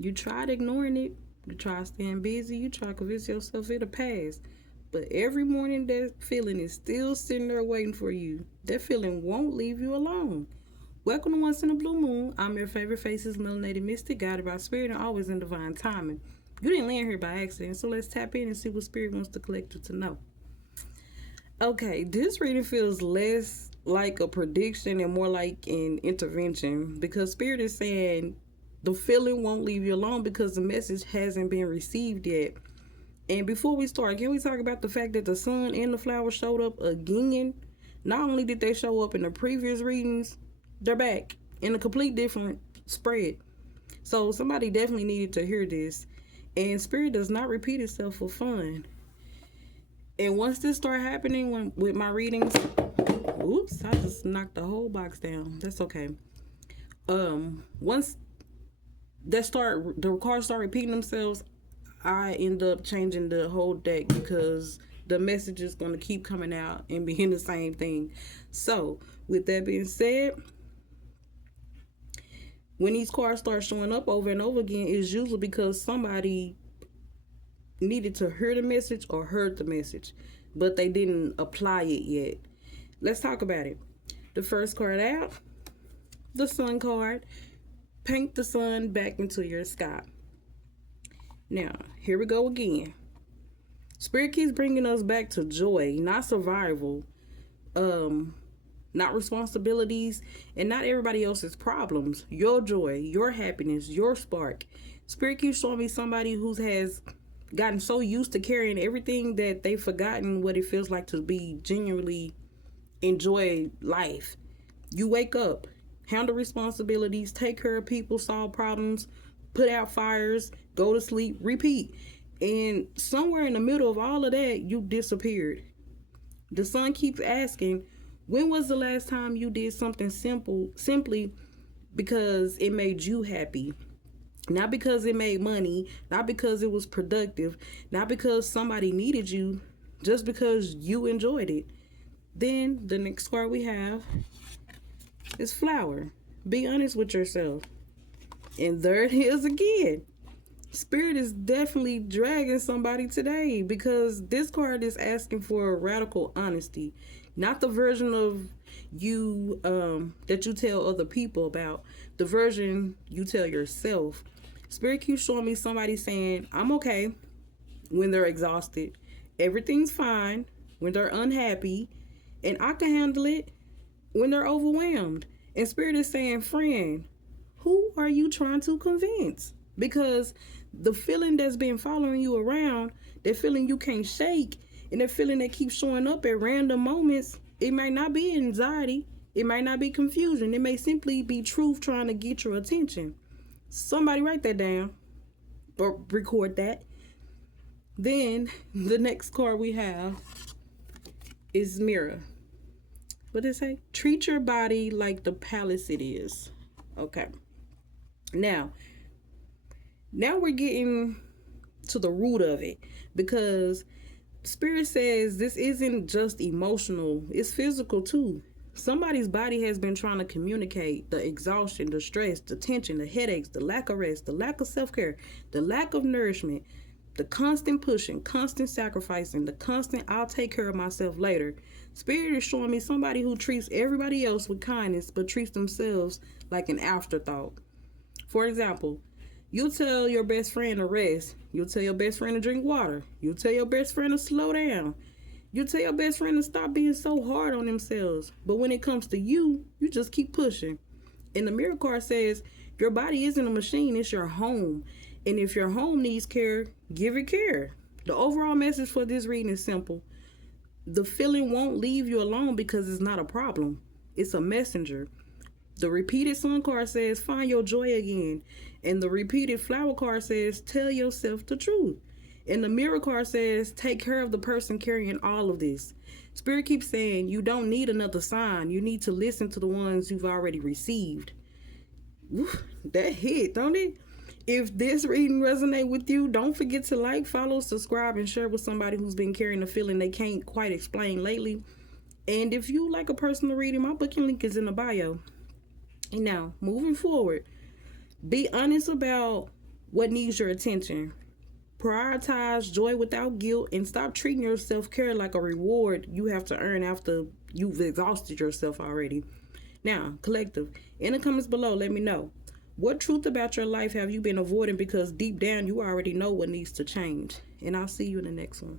You tried ignoring it. You try staying busy. You try to convince yourself it'll pass. But every morning that feeling is still sitting there waiting for you. That feeling won't leave you alone. Welcome to Once in a Blue Moon. I'm your favorite faces, melanated mystic, guided by spirit and always in divine timing. You didn't land here by accident, so let's tap in and see what spirit wants the collective to know. Okay, this reading feels less like a prediction and more like an intervention because spirit is saying the feeling won't leave you alone because the message hasn't been received yet. And before we start, can we talk about the fact that the sun and the flower showed up again? Not only did they show up in the previous readings, they're back in a complete different spread. So somebody definitely needed to hear this. And spirit does not repeat itself for fun. And once this started happening with my readings, oops, I just knocked the whole box down. That's okay. Once the cards start repeating themselves, I end up changing the whole deck because the message is going to keep coming out and being the same thing. So, with that being said, when these cards start showing up over and over again, it's usually because somebody needed to hear the message or heard the message, but they didn't apply it yet. Let's talk about it. The first card out, the sun card. Paint the sun back into your sky. Now, here we go again. Spirit keeps bringing us back to joy, not survival, not responsibilities, and not everybody else's problems. Your joy, your happiness, your spark. Spirit keeps showing me somebody who has gotten so used to carrying everything that they've forgotten what it feels like to be genuinely enjoy life. You wake up, handle responsibilities, take care of people, solve problems, put out fires, go to sleep, repeat. And somewhere in the middle of all of that, you disappeared. The sun keeps asking, when was the last time you did something simple, simply because it made you happy? Not because it made money, not because it was productive, not because somebody needed you, just because you enjoyed it. Then the next card we have is flower. Be honest with yourself. And there it is again. Spirit is definitely dragging somebody today because this card is asking for radical honesty. Not the version of you that you tell other people about, the version you tell yourself. Spirit keeps showing me somebody saying, I'm okay when they're exhausted. Everything's fine when they're unhappy. And I can handle it when they're overwhelmed. And Spirit is saying, friend, who are you trying to convince? Because the feeling that's been following you around, that feeling you can't shake, and that feeling that keeps showing up at random moments, it might not be anxiety. It might not be confusion. It may simply be truth trying to get your attention. Somebody write that down or record that. Then the next card we have is mirror. What did it say? Treat your body like the palace it is. Okay. Now we're getting to the root of it because Spirit says this isn't just emotional, it's physical too. Somebody's body has been trying to communicate the exhaustion, the stress, the tension, the headaches, the lack of rest, the lack of self-care, the lack of nourishment, the constant pushing, constant sacrificing, the constant I'll take care of myself later. Spirit is showing me somebody who treats everybody else with kindness but treats themselves like an afterthought. For example, you'll tell your best friend to rest. You'll tell your best friend to drink water. You'll tell your best friend to slow down. You'll tell your best friend to stop being so hard on themselves. But when it comes to you, you just keep pushing. And the mirror card says, your body isn't a machine, it's your home. And if your home needs care, give it care. The overall message for this reading is simple. The feeling won't leave you alone because it's not a problem. It's a messenger. The repeated sun card says, find your joy again. And the repeated flower card says, tell yourself the truth. And the mirror card says, take care of the person carrying all of this. Spirit keeps saying, you don't need another sign. You need to listen to the ones you've already received. Oof, that hit, don't it? If this reading resonates with you, don't forget to like, follow, subscribe, and share with somebody who's been carrying a feeling they can't quite explain lately. And if you like a personal reading, my booking link is in the bio. And now, moving forward, be honest about What needs your attention? Prioritize joy without guilt and stop treating your self-care like a reward you have to earn after you've exhausted yourself already. Now, collective, in the comments below, let me know. What truth about your life have you been avoiding because deep down you already know what needs to change? And I'll see you in the next one.